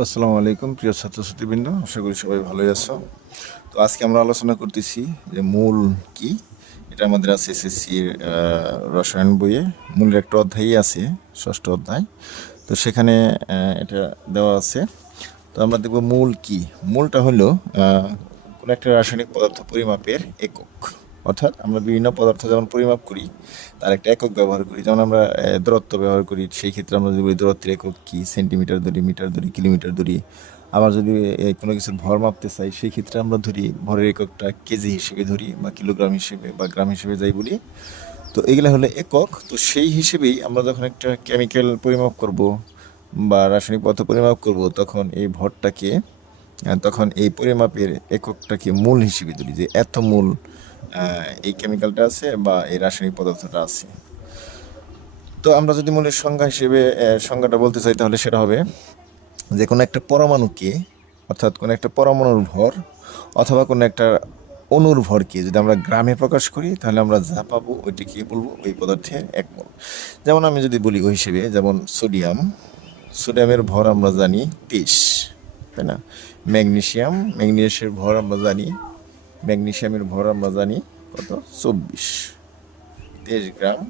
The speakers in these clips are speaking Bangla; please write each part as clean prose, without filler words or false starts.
আসসালামু আলাইকুম প্রিয় ছাত্রছাত্রীবৃন্দ, আশা করি সবাই ভালোই আছো। তো আজকে আমরা আলোচনা করতেছি যে মূল কি। এটা আমাদের আছে এসএসসির রসায়ন বইয়ে মূলের একটা অধ্যায়ই আছে, ষষ্ঠ অধ্যায়। তো সেখানে এটা দেওয়া আছে। তো আমরা দেখব মূল কি। মূলটা হলো কোনো একটা রাসায়নিক পদার্থ পরিমাপের একক। অর্থাৎ আমরা বিভিন্ন পদার্থ যেমন পরিমাপ করি তার একটা একক ব্যবহার করি। যেমন আমরা দূরত্ব ব্যবহার করি, সেই ক্ষেত্রে আমরা যদি বলি দূরত্বের একক কি, সেন্টিমিটার ধরি, মিটার ধরি, কিলোমিটার ধরি। আবার যদি কোনো কিছুর ভর মাপতে চাই সেই ক্ষেত্রে আমরা ধরি ভরের এককটা কেজি হিসেবে ধরি, বা কিলোগ্রাম হিসেবে, বা গ্রাম হিসেবে যাই বলি। তো এগুলো হলো একক। তো সেই হিসেবেই আমরা যখন একটা কেমিক্যাল পরিমাপ করব বা রাসায়নিক পদার্থ পরিমাপ করব, তখন এই ভরটাকে তখন এই পরিমাপের এককটাকে মূল হিসেবে ধরি, যে এত মূল এই কেমিক্যালটা আছে বা এই রাসায়নিক পদার্থটা আছে। তো আমরা যদি মূলের সংজ্ঞা হিসেবে সংজ্ঞাটা বলতে চাই, তাহলে সেটা হবে যে কোনো একটা পরমাণুকে, অর্থাৎ কোনো একটা পরমাণুর ভর অথবা কোনো একটা অণুর ভরকে যদি আমরা গ্রামে প্রকাশ করি, তাহলে আমরা যা পাবো ওইটাকে বলবো ওই পদার্থের এক মোল। যেমন আমি যদি বলি ওই হিসেবে, যেমন সোডিয়ামের ভর আমরা জানি 23, তাই না? ম্যাগনেসিয়ামের ভর আমরা জানি, কত, 24, 23 গ্রাম,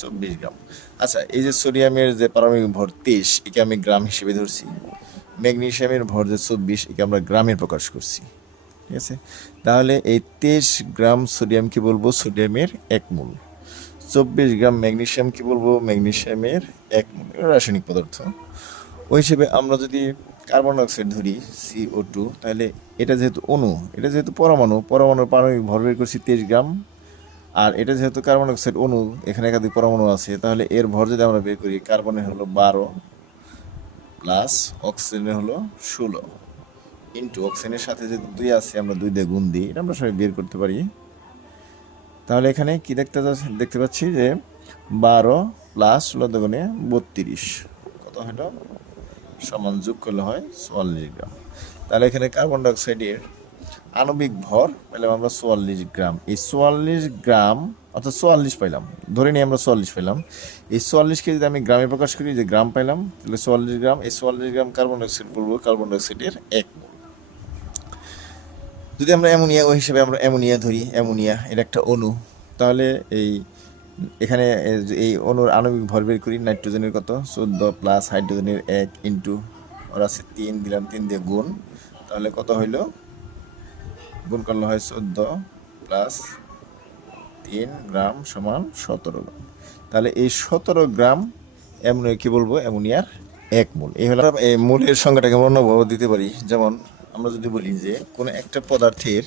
24 গ্রাম। আচ্ছা, এই যে সোডিয়ামের যে পারমাণবিক ভর 23, একে আমি গ্রাম হিসেবে ধরছি। ম্যাগনেসিয়ামের ভর যে 24, একে আমরা গ্রামে প্রকাশ করছি। ঠিক আছে? তাহলে এই 23 গ্রাম সোডিয়ামকে বলবো সোডিয়ামের এক মোল। 24 গ্রাম ম্যাগনেসিয়ামকে বলবো ম্যাগনেসিয়ামের এক মোল। এটা রাসায়নিক পদার্থ। ওই হিসেবে আমরা যদি কার্বন ডাইঅক্সাইড ধরি CO2, তাহলে এটা যেহেতু অণু, এটা যেহেতু পরমাণুর পারমাণবিক ভর বের করছি 23 গ্রাম। আর এটা যেহেতু কার্বন ডাইঅক্সাইড অণু, এখানে একাধিক পরমাণু আছে, তাহলে এর ভর যদি আমরা বের করি, কার্বনের হলো 12 প্লাস অক্সিজেনের হলো 16 ইন্টু অক্সিজেনের সাথে যে 2 আছে, আমরা 2 দিয়ে গুণ দিই, এটা আমরা সবাই বের করতে পারি। তাহলে এখানে কি দেখতে পাচ্ছি যে 12 প্লাস 16 দুগুণে 32, কত হলো, সমান যোগ করলে হয় 44 গ্রাম। তাহলে এখানে কার্বন ডাইঅক্সাইডের আণবিক ভর পেলাম আমরা 44 গ্রাম। এই 44 গ্রাম, অর্থাৎ 44 পাইলাম, ধরে নিই আমরা 44 পেলাম। এই 44কে যদি আমি গ্রামে প্রকাশ করি, যে গ্রাম পাইলাম, তাহলে 44 গ্রাম, এই 44 গ্রাম কার্বন ডাইঅক্সাইড বলবো কার্বন ডাইঅক্সাইডের এক মোল। যদি আমরা অ্যামোনিয়া ওই হিসেবে আমরা অ্যামোনিয়া ধরি, অ্যামোনিয়া এর একটা অণু, তাহলে এখানে এই অণুর আণবিক ভর বের করি। নাইট্রোজেনের কত, 14 প্লাস হাইড্রোজেনের 1 ইন্টু ওর আছে 3, দিলাম 3 দিয়ে গুণ, তাহলে কত হইল, গুণ করলে হয় 14 প্লাস 3 গ্রাম সমান 17 গ্রাম। তাহলে এই 17 গ্রাম অ্যামোনিয়া কি বলবো, অ্যামোনিয়ার এক মোল। এই হলো এই মোলের সংখ্যাটাকে আমরা অন্যভাবে দিতে পারি। যেমন আমরা যদি বলি যে কোনো একটা পদার্থের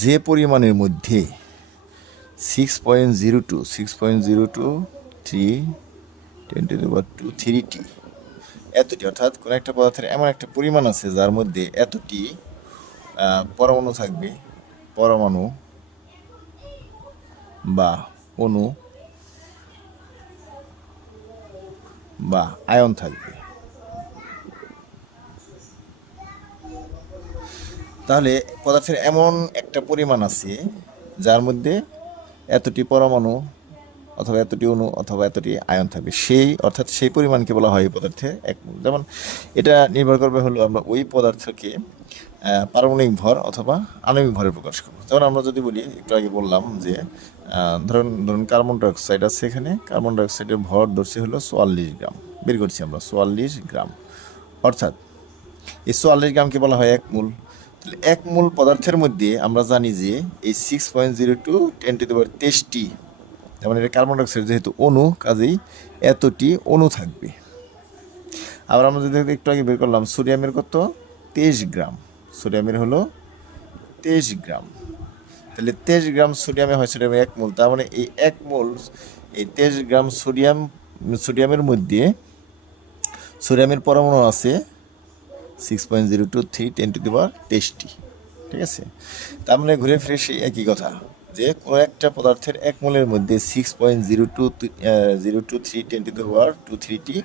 যে পরিমাণের মধ্যে 6.02 এতটি, অর্থাৎ কোনো একটা পদার্থের এমন একটা পরিমাণ আছে যার মধ্যে এতটি পরমাণু থাকবে, পরমাণু বা অণু বা আয়ন থাকবে, তাহলে পদার্থের এমন একটা পরিমাণ আছে যার মধ্যে এতটি পরমাণু অথবা এতটি অণু অথবা এতটি আয়ন থাকবে, অর্থাৎ সেই পরিমাণকে বলা হয় এই পদার্থের এক মোল। যেমন এটা নির্ভর করবে হলো আমরা ওই পদার্থকে পারমাণবিক ভর অথবা আণবিক ভরে প্রকাশ করবো। যেমন আমরা যদি বলি, একটু আগে বললাম যে ধরুন কার্বন ডাইঅক্সাইড আছে, এখানে কার্বন ডাইঅক্সাইডের ভর ধরছে হলো 44 গ্রাম, বের করছি আমরা 44 গ্রাম, অর্থাৎ এই 44 গ্রামকে বলা হয় এক মোল। তাহলে এক মোল পদার্থের মধ্যে আমরা জানি যে এই 6.02 × 10⁻⁻⁰ যেমন এটা কার্বন ডাইঅক্সাইড যেহেতু অণু, কাজেই এতটি অণু থাকবে। আবার আমরা যদি একটু আগে বের করলাম সোডিয়ামের কত, 23 গ্রাম, সোডিয়ামের হলো 23 গ্রাম। তাহলে 23 গ্রাম সোডিয়ামে হয় সোডিয়ামের এক মোল। তার মানে এই এক মোল, এই 23 গ্রাম সোডিয়ামের মধ্যে সোডিয়ামের পরমাণু আছে 6.023 × 10⁻⁻⁰ ঠিক আছে? তার মানে ঘুরে ফিরে সেই একই কথা, যে কোনো একটা পদার্থের এক মোলের মধ্যে 6.023 × 10⁻⁻⁵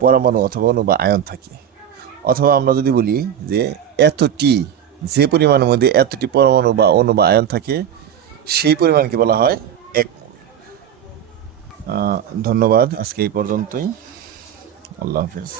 পরমাণু অথবা অণু বা আয়ন থাকে। অথবা আমরা যদি বলি যে এতটি, যে পরিমাণের মধ্যে এতটি পরমাণু বা অণু বা আয়ন থাকে, সেই পরিমাণকে বলা হয় এক মোল। ধন্যবাদ, আজকে এই পর্যন্তই। আল্লাহ হাফেজ।